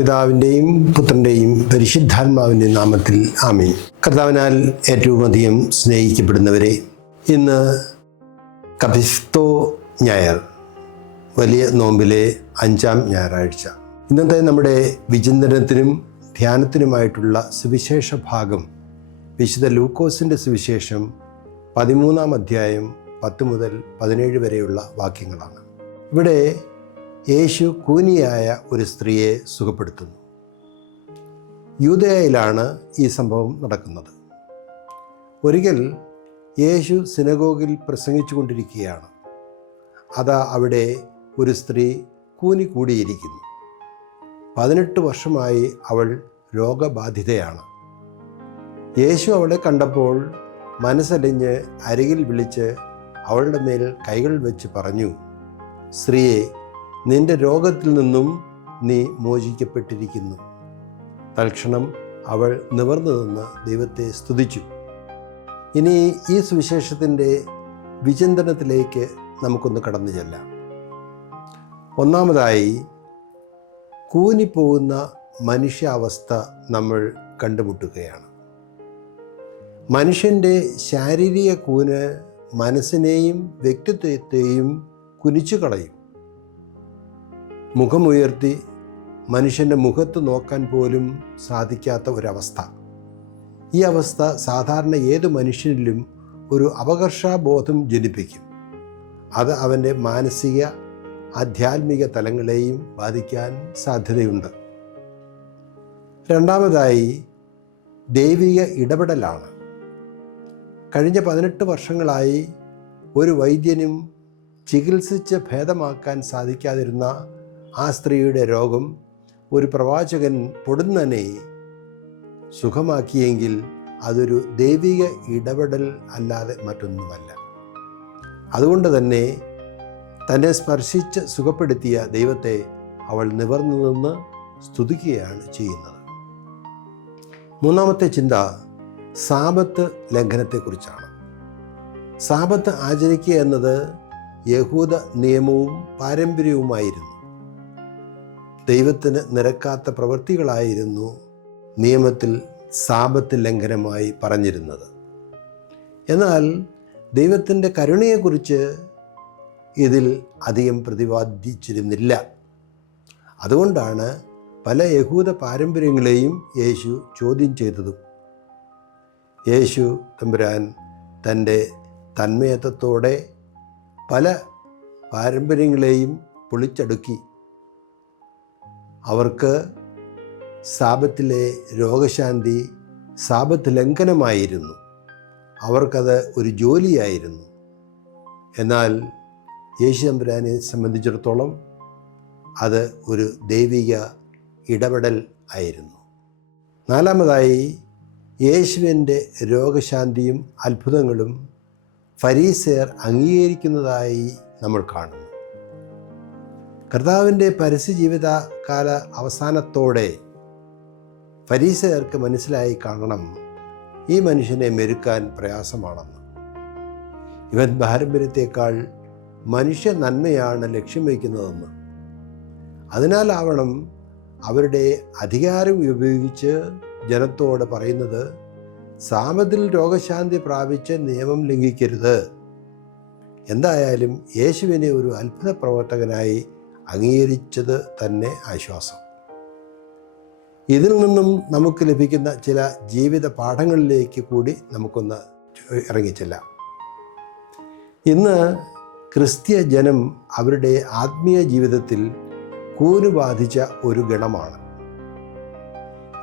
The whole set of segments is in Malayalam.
പിതാവിൻ്റെയും പുത്രൻ്റെയും പരിശുദ്ധാത്മാവിൻ്റെയും നാമത്തിൽ ആമേൻ. കർത്താവിനാൽ ഏറ്റവും അധികം സ്നേഹിക്കപ്പെടുന്നവരെ, ഇന്ന് കപിസ്തോ ഞായർ, വലിയ നോമ്പിലെ 5-ാം ഞായറാഴ്ച. ഇന്നത്തെ നമ്മുടെ വിചിന്തനത്തിനും ധ്യാനത്തിനുമായിട്ടുള്ള സുവിശേഷ ഭാഗം വിശുദ്ധ ലൂക്കോസിൻ്റെ സുവിശേഷം 13-ാം അധ്യായം 10 മുതൽ 17 വരെയുള്ള വാക്യങ്ങളാണ്. ഇവിടെ യേശു കൂനിയായ ഒരു സ്ത്രീയെ സുഖപ്പെടുത്തുന്നു. യൂദയായിലാണ് ഈ സംഭവം നടക്കുന്നത്. ഒരിക്കൽ യേശു സിനഗോഗിൽ പ്രസംഗിച്ചു കൊണ്ടിരിക്കുകയാണ്. അതാ അവിടെ ഒരു സ്ത്രീ കൂനി കൂടിയിരിക്കുന്നു. 18 വർഷമായി അവൾ രോഗബാധിതയാണ്. യേശു അവളെ കണ്ടപ്പോൾ മനസ്സലിഞ്ഞ് അരികിൽ വിളിച്ച് അവളുടെ മേൽ കൈകൾ വെച്ച് പറഞ്ഞു, സ്ത്രീയെ, നിന്റെ രോഗത്തിൽ നിന്നും നീ മോചിക്കപ്പെട്ടിരിക്കുന്നു. തൽക്ഷണം അവൾ നിവർന്നു നിന്ന് ദൈവത്തെ സ്തുതിച്ചു. ഇനി ഈ സുവിശേഷത്തിൻ്റെ വിചിന്തനത്തിലേക്ക് നമുക്കൊന്ന് കടന്നു ചെല്ലാം. ഒന്നാമതായി, കൂനിപ്പോകുന്ന മനുഷ്യാവസ്ഥ നമ്മൾ കണ്ടുമുട്ടുകയാണ്. മനുഷ്യൻ്റെ ശാരീരിക കൂന് മനസ്സിനെയും വ്യക്തിത്വത്തെയും കുനിച്ചു കളയും. മുഖമുയർത്തി മനുഷ്യൻ്റെ മുഖത്ത് നോക്കാൻ പോലും സാധിക്കാത്ത ഒരവസ്ഥ. ഈ അവസ്ഥ സാധാരണ ഏത് മനുഷ്യനിലും ഒരു അപകർഷാബോധം ജനിപ്പിക്കും. അത് അവൻ്റെ മാനസിക ആധ്യാത്മിക തലങ്ങളെയും ബാധിക്കാൻ സാധ്യതയുണ്ട്. രണ്ടാമതായി, ദൈവിക ഇടപെടലാണ്. കഴിഞ്ഞ 18 വർഷങ്ങളായി ഒരു വൈദ്യനും ചികിത്സിച്ച് ഭേദമാക്കാൻ സാധിക്കാതിരുന്ന ആ സ്ത്രീയുടെ രോഗം ഒരു പ്രവാചകൻ പൊടുന്നനെ സുഖമാക്കിയെങ്കിൽ അതൊരു ദൈവിക ഇടപെടൽ അല്ലാതെ മറ്റൊന്നുമല്ല. അതുകൊണ്ട് തന്നെ തന്നെ സ്പർശിച്ച് സുഖപ്പെടുത്തിയ ദൈവത്തെ അവൾ നിവർന്നു നിന്ന് സ്തുതിക്കുകയാണ് ചെയ്യുന്നത്. മൂന്നാമത്തെ ചിന്ത സാബത്ത് ലംഘനത്തെക്കുറിച്ചാണ്. സാബത്ത് ആചരിക്കുക എന്നത് യഹൂദ നിയമവും പാരമ്പര്യവുമായിരുന്നു. ദൈവത്തിന് നിരക്കാത്ത പ്രവൃത്തികളായിരുന്നു നിയമത്തിൽ സാബത്ത് ലംഘനമായി പറഞ്ഞിരുന്നത്. എന്നാൽ ദൈവത്തിൻ്റെ കരുണയെക്കുറിച്ച് ഇതിൽ അധികം പ്രതിപാദിച്ചിരുന്നില്ല. അതുകൊണ്ടാണ് പല യഹൂദ പാരമ്പര്യങ്ങളെയും യേശു ചോദ്യം ചെയ്തതും. യേശു തമ്പുരാൻ തൻ്റെ തന്മയത്വത്തോടെ പല പാരമ്പര്യങ്ങളെയും പൊളിച്ചടുക്കി. അവർക്ക് സാബത്തിലെ രോഗശാന്തി സാബത്ത് ലംഘനമായിരുന്നു. അവർക്കത് ഒരു ജോലിയായിരുന്നു. എന്നാൽ യേശു തമ്പുരാനെ സംബന്ധിച്ചിടത്തോളം അത് ഒരു ദൈവിക ഇടപെടൽ ആയിരുന്നു. നാലാമതായി, യേശുവിൻ്റെ രോഗശാന്തിയും അത്ഭുതങ്ങളും ഫരീസയർ അംഗീകരിക്കുന്നതായി നമ്മൾ കാണുന്നു. കർത്താവിൻ്റെ പരസ്യ ജീവിതകാല അവസാനത്തോടെ ഫരീസയർക്ക് മനസ്സിലായി കാണണം, ഈ മനുഷ്യനെ മെരുക്കാൻ പ്രയാസമാണെന്ന്. ഇവൻ പാരമ്പര്യത്തേക്കാൾ മനുഷ്യ നന്മയാണ് ലക്ഷ്യം വയ്ക്കുന്നതെന്ന്. അതിനാലാവണം അവരുടെ അധികാരം ഉപയോഗിച്ച് ജനത്തോട് പറയുന്നത്, സാബത്തിൽ രോഗശാന്തി പ്രാപിച്ച് നിയമം ലംഘിക്കരുത്. എന്തായാലും യേശുവിനെ ഒരു അത്ഭുത പ്രവർത്തകനായി അംഗീകരിച്ചത് തന്നെ ആശ്വാസം. ഇതിൽ നിന്നും നമുക്ക് ലഭിക്കുന്ന ചില ജീവിത പാഠങ്ങളിലേക്ക് കൂടി നമുക്കൊന്ന് ഇറങ്ങിച്ചെല്ലാം. ഇന്ന് ക്രിസ്തീയ ജനം അവരുടെ ആത്മീയ ജീവിതത്തിൽ കൂന് ബാധിച്ച ഒരു ഗണമാണ്.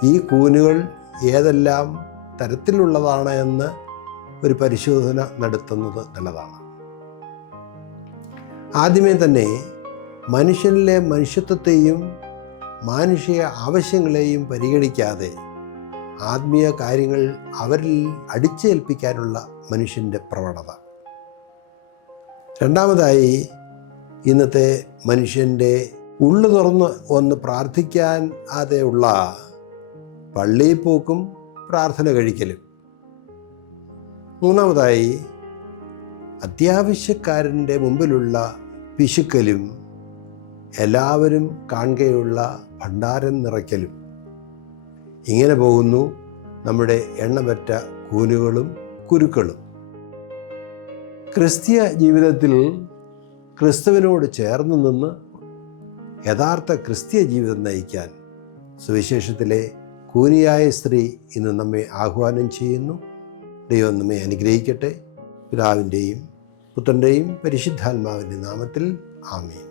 ഈ കൂനുകൾ ഏതെല്ലാം തരത്തിലുള്ളതാണ് എന്ന് ഒരു പരിശോധന നടത്തുന്നത് നല്ലതാണ്. ആദ്യമേ തന്നെ മനുഷ്യനിലെ മനുഷ്യത്വത്തെയും മാനുഷിക ആവശ്യങ്ങളെയും പരിഗണിക്കാതെ ആത്മീയ കാര്യങ്ങൾ അവരിൽ അടിച്ചേൽപ്പിക്കാനുള്ള മനുഷ്യൻ്റെ പ്രവണത. രണ്ടാമതായി, ഇന്നത്തെ മനുഷ്യൻ്റെ ഉള്ളു തുറന്ന് ഒന്ന് പ്രാർത്ഥിക്കാൻ ആതെയുള്ള പള്ളിയിൽ പോക്കും പ്രാർത്ഥന കഴിക്കലും. മൂന്നാമതായി, അത്യാവശ്യക്കാരൻ്റെ മുമ്പിലുള്ള പിശുക്കലും എല്ലാവരും കാണുകയുള്ള ഭണ്ഡാരം നിറയ്ക്കലും. ഇങ്ങനെ പോകുന്നു നമ്മുടെ എണ്ണമറ്റ കൂനുകളും കുരുക്കളും. ക്രിസ്തീയ ജീവിതത്തിൽ ക്രിസ്തുവിനോട് ചേർന്ന് നിന്ന് യഥാർത്ഥ ക്രിസ്തീയ ജീവിതം നയിക്കാൻ സുവിശേഷത്തിലെ കൂനിയായ സ്ത്രീ ഇന്ന് നമ്മെ ആഹ്വാനം ചെയ്യുന്നു. ദൈവം നമ്മെ അനുഗ്രഹിക്കട്ടെ. പിതാവിൻ്റെയും പുത്രൻ്റെയും പരിശുദ്ധാത്മാവിൻ്റെ നാമത്തിൽ ആമേൻ.